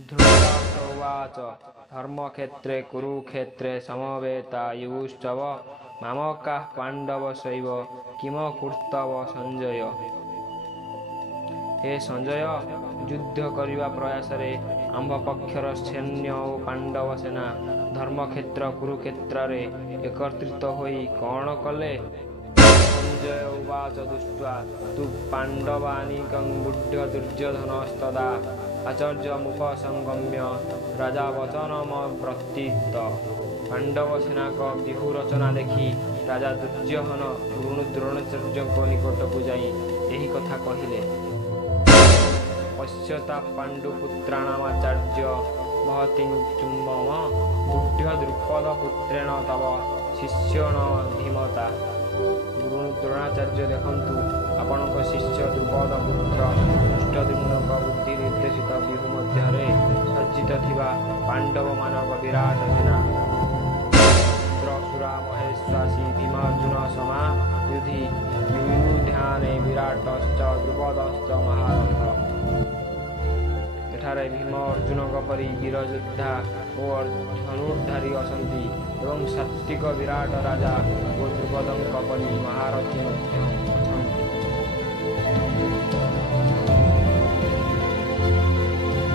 धृतराष्ट्र उवाच धर्मक्षेत्रे कुरुक्षेत्रे समवेतायुश्चव मामकाः पाण्डवशैव किमकुर्तव संजय। हे संजय, युद्ध करने प्रयास आंभ पक्षर सैन्य और पांडव सेना धर्मक्षेत्र कुरुक्षेत्र रे एकत्रित होई कौन कले। संजय उवाच दृष्ट्वा तु पाण्डवानीकं बुद्ध्य दुर्योधनस्तदा आचर्यमुपसंगम्य राजा वचनमब्रवीत्। पांडव सेना का व्यूह रचना देखि राजा दुर्योधन द्रोणाचार्य निकट को जाई यही कथा कहिले। पश्यता पाण्डुपुत्राणामाचार्य महतीं चुम्बम बुद्ध्य द्रुपदपुत्रेण तव शिष्यण धीमता। गुरु द्रोणाचार्य देखंतु आपणक शिष्य द्रुपद पुत्र धृष्टद्युम्न बुद्धि निर्देशित व्यूह मध्य सज्जित थिबा पांडव मानव विराट सेना सुरा महेश्वासी भीमार्जुन समा युधि युयुध्याने विराटश्च द्रुपदश्च महारथ। एठारे भीम अर्जुन परी वीर योद्धा और धनुर्धारी असंती एवं सात्विक विराट राजा और द्रुपदों परी महारथी